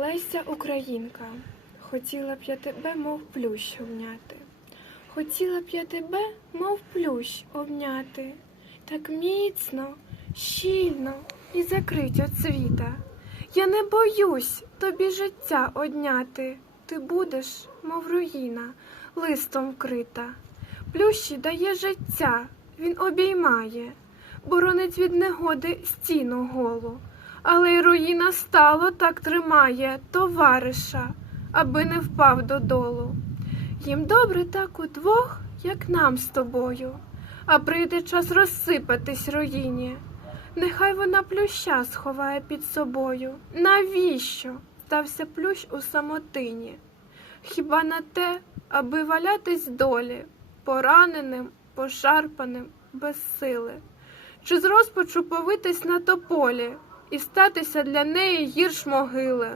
Леся Українка, хотіла б я тебе, мов плющ обняти. Хотіла б я тебе, мов плющ обняти, так міцно, щільно і закрить от світа. Я не боюсь тобі життя одняти. Ти будеш, мов руїна, листом вкрита. Плющі дає життя, він обіймає, боронить від негоди стіну голу. Але й руїна стало так тримає товариша, аби не впав додолу. Їм добре так удвох, як нам з тобою, а прийде час розсипатись руїні. Нехай вона плюща сховає під собою. Навіщо стався плющ у самотині? Хіба на те, аби валятись долі, пораненим, пошарпаним, без сили? Чи з розпачу повитись на тополі і статися для неї гірш могили?